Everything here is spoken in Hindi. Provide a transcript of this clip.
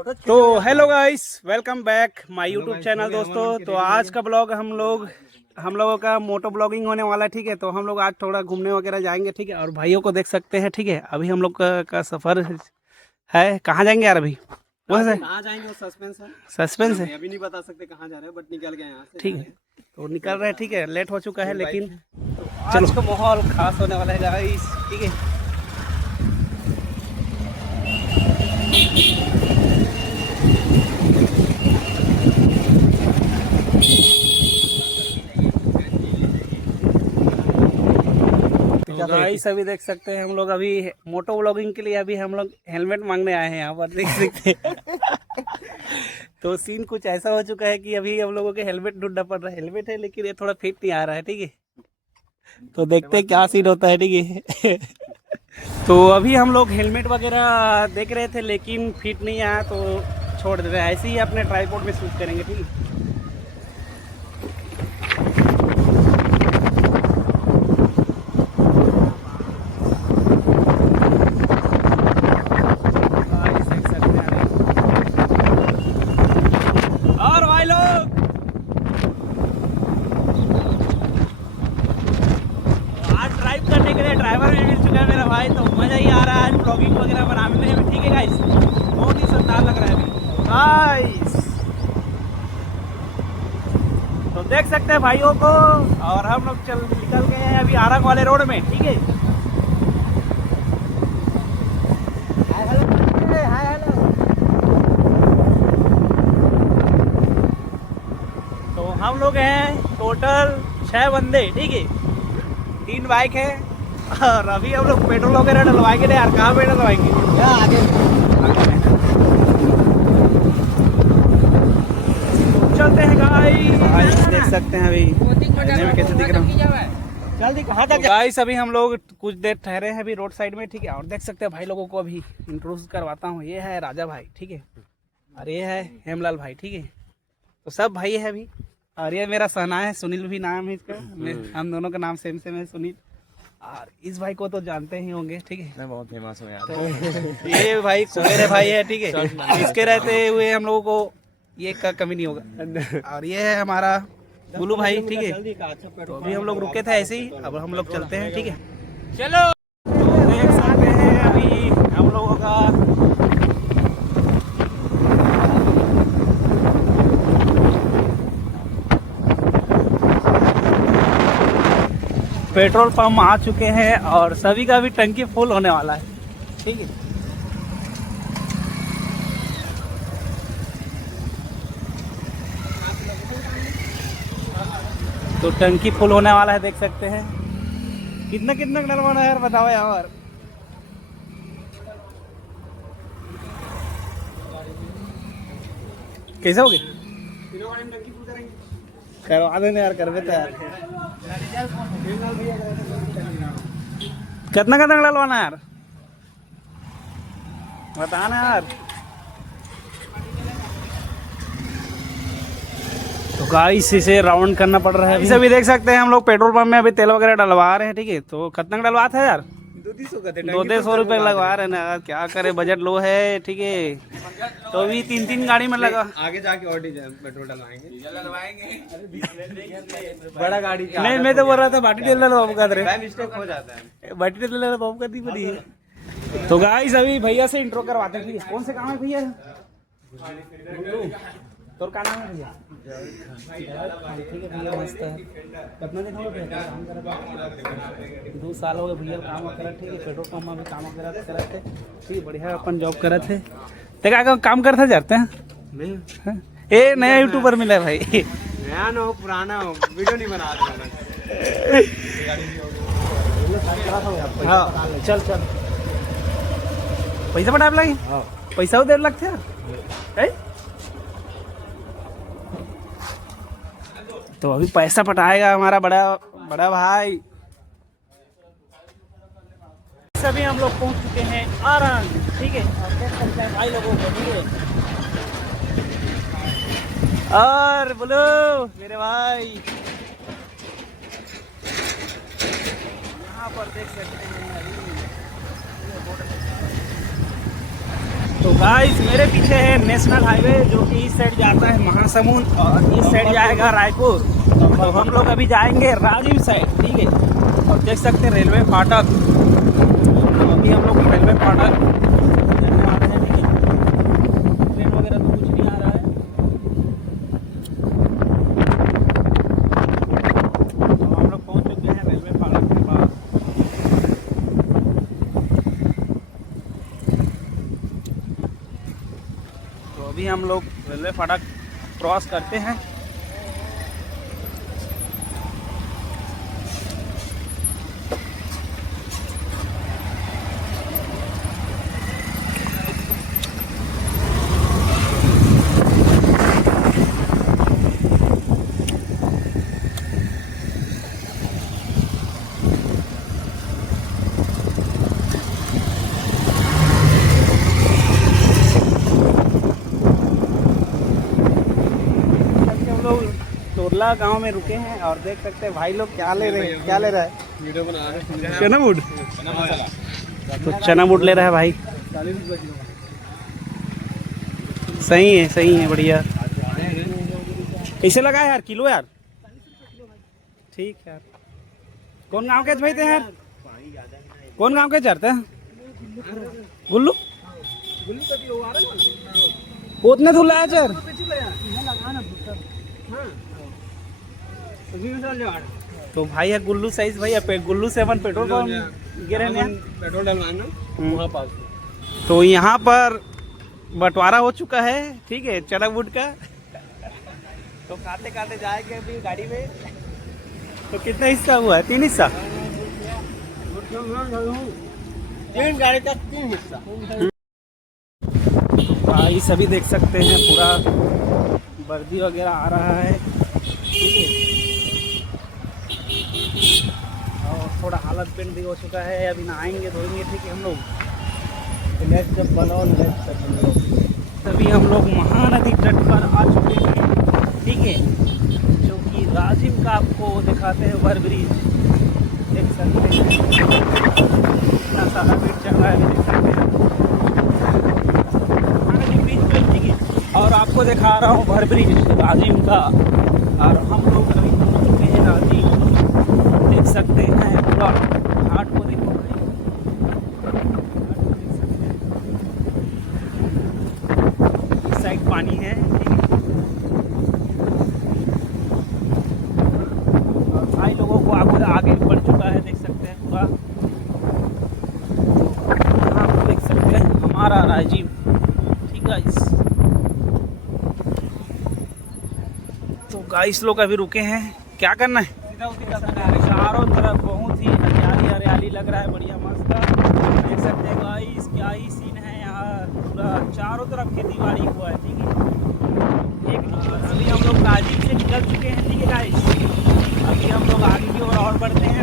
तो hello guys, welcome back my YouTube channel दोस्तों। तो आज का ब्लॉग हम लोगों का मोटो ब्लॉगिंग होने वाला है। ठीक है, तो हम लोग आज थोड़ा घूमने वगैरह जाएंगे। ठीक है, और भाइयों को देख सकते हैं। ठीक है, अभी हम लोग का सफ़र है। कहाँ जाएंगे यार अभी? वैसे कहाँ जाएंगे वो सस्पेंस है, अभी नहीं बता सकते कहाँ जा रहे हैं, बट निकल गए यहाँ से। ठीक है, तो निकल रहे हैं। ठीक है, लेट हो चुका है, लेकिन आज का माहौल खास होने वाला है गाइस। ठीक है, तो गाइस अभी देख सकते हैं हम लोग अभी मोटो व्लॉगिंग के लिए अभी हम लोग हेलमेट मांगने आए हैं यहाँ पर, देख सकते हैं। तो सीन कुछ ऐसा हो चुका है कि अभी हम लोगों के हेलमेट ढूंढना पड़ रहा है। हेलमेट है लेकिन ये थोड़ा फिट नहीं आ रहा है। ठीक है, तो देखते हैं क्या सीन होता है। ठीक है। तो अभी हम लोग हेलमेट वगैरह देख रहे थे लेकिन फिट नहीं आया, तो छोड़ दे रहे हैं, ऐसे ही अपने ट्राइपॉड में शूट करेंगे। ठीक है, और भाई लोग आज ड्राइव करने के लिए ड्राइवर भी मिल चुका है मेरा भाई, तो मज़ा ही आ रहा है ब्लॉगिंग वगैरह बनाने में। ठीक है गाइस, बहुत ही शानदार लग रहा है अभी गाइस। तो देख सकते हैं भाइयों को, और हम लोग निकल गए हैं अभी आरंग वाले रोड में। ठीक है, तो हम लोग हैं टोटल 6 बंदे। ठीक है, 3 बाइक है, और अभी हम लोग पेट्रोल वगैरह डलवाएंगे। नहीं यार, कहाँ पे डलवाएंगे? आगे चलते हैं गाइस। देख सकते हैं अभी में कैसे दिख रहा हूँ। जल्दी कहाँ तक गाइस? अभी हम लोग कुछ देर ठहरे हैं अभी रोड साइड में। ठीक है, और देख सकते हैं भाई लोगों को अभी इंट्रोड्यूस करवाता हूँ। ये है राजा भाई, ठीक है, और ये है हेमलाल भाई। ठीक है, तो सब भाई है अभी। और ये मेरा सहना है, सुनील भी नाम है इसका। हम दोनों का नाम सेम सेम है, सुनील। और इस भाई को तो जानते ही होंगे। ठीक है, मैं बहुत फेमस हूँ यार। तो ये भाई मेरे भाई है। ठीक है, इसके रहते हुए हम लोगों को ये का कमी नहीं होगा। और ये है हमारा बुलू भाई। ठीक है, तो अभी हम लोग रुके थे ऐसे ही, अब हम लोग चलते हैं। ठीक है, चलो। देख सकते हैं अभी हम लोगों का पेट्रोल पंप आ चुके हैं, और सभी का भी टंकी फुल होने वाला है। ठीक है, तो टंकी फुल होने वाला है, देख सकते हैं। कितना कितना डलवाना है यार, बताओ यार। कैसे हो गए? करवा देना यार, कर देते यार। कितना कितना डलवाना है यार, बताना यार। तो गाइस इसे राउंड करना पड़ रहा है। इसे भी देख सकते हैं हम लोग पेट्रोल पंप में अभी तेल वगैरह डलवा रहे हैं। ठीक है, तो कितना डलवाते हैं यार? 200 रुपये लगवा रहे हैं ना यार, क्या करे, बजट लो है। ठीक है, तो अभी 3 गाड़ी में लगा। आगे जाके और पेट्रोल डलवाएंगे। बड़ा गाड़ी का नहीं, मैं तो बोल रहा था बाटी तेल बाबू का दे, मिस्टेक हो जाता है। बाटी तेल बाबू का दी पड़ी है। तो गाइस अभी भैया से इंट्रो करवाते हैं। ठीक है, कौन से काम है भैया? तो क्या नाम है भैया? ठीक है भैया, मस्त है। कितना दिन हो गया काम कर? 2 साल हो गए भैया काम करा। ठीक है, पेट्रोल पंप में भी काम वगैरह करे थे। ठीक है, बढ़िया अपन जॉब करे थे। तो क्या काम करते जाते हैं? ए नया यूट्यूबर मिला है भाई। नया ना हो पुराना हो, वीडियो नहीं बना रहा। हाँ चल चल, पैसा पटाप लगी। पैसा देर लगते हैं। तो अभी पैसा पटाएगा हमारा बड़ा बड़ा भाई। सभी हम लोग पहुंच चुके हैं आरंग। ठीक है, और देख सकते हैं भाई लोगों को। ठीक है, और बोलो मेरे भाई, यहाँ पर देख सकते हैं अभी तो गाइस मेरे पीछे है नेशनल हाईवे जो कि इस साइड जाता है महासमुंद और इस साइड जाएगा रायपुर। तो हम लोग अभी जाएंगे राजीव साइड, ठीक है। और देख सकते हैं रेलवे फाटक। तो अभी हम लोग रेलवे फाटक जाने वाले हैं, ठीक है। ट्रेन वगैरह तो कुछ नहीं आ रहा है। तो हम लोग पहुंच चुके हैं रेलवे फाटक के पास। तो अभी हम लोग रेलवे फाटक क्रॉस करते हैं। तोरला गांव में रुके हैं और देख सकते हैं भाई लोग क्या ले रहे हैं, क्या ले रहा है, वीडियो बना रहे हैं। चना बूट। तो चना बूट ले रहा है भाई। सही है बढ़िया। कैसे लगा यार किलो यार? ठीक है यार। कौन गांव के भाई थे यार? कौन गांव के चढ़ते हैं? गुल्लू उतने दूर लाया चर। तो भाई है गुल्लू साइज भैया, गुल्लू 7 पेट्रोल पंप गिरे हैं पेट्रोल डलवाना वहाँ पास। तो यहाँ पर बंटवारा हो चुका है, ठीक है, चना बूट का। तो खाते खाते जाएंगे अभी गाड़ी में। तो कितना हिस्सा हुआ है? 3 हिस्सा। 3 गाड़ी का 3 हिस्सा। भाई सभी देख सकते हैं पूरा वर्दी वगैरह आ रहा है, ठीक है। और थोड़ा हालत पेंट भी हो चुका है। अभी नहाएंगे धोएंगे, ठीक है। हम लोग जब बनाओ तभी हम लोग महानदी तट पर आ चुके हैं, ठीक है। जो कि राजीव का आपको दिखाते हैं ओवर ब्रिज, देख सकते हैं इतना सारा भीड़ चल रहा है, देख सकते हैं महानदी ब्रिज पर, ठीक है। और आपको दिखा रहा हूँ ओवर ब्रिज राजीव का। और हम लोग अभी पहुँच चुके हैं राजीव, देख सकते हैं पूरा घाट को देखो भाई। इस साइड पानी है, ठीक है। और भाई लोगों को आगे बढ़ चुका है, देख सकते हैं पूरा। यहाँ आप देख सकते हैं हमारा राजीव, ठीक है। तो गाइस लोग अभी रुके हैं, क्या करना है? चारों तरफ बहुत ही हरियाली लग रहा है, बढ़िया मस्त। देख सकते हैं गाइस क्या ही सीन है यहाँ, पूरा चारों तरफ खेती बाड़ी हुआ है, ठीक है। अभी हम लोग राजीव से निकल चुके हैं, ठीक है गाइस। अभी हम लोग आगे की ओर और बढ़ते हैं।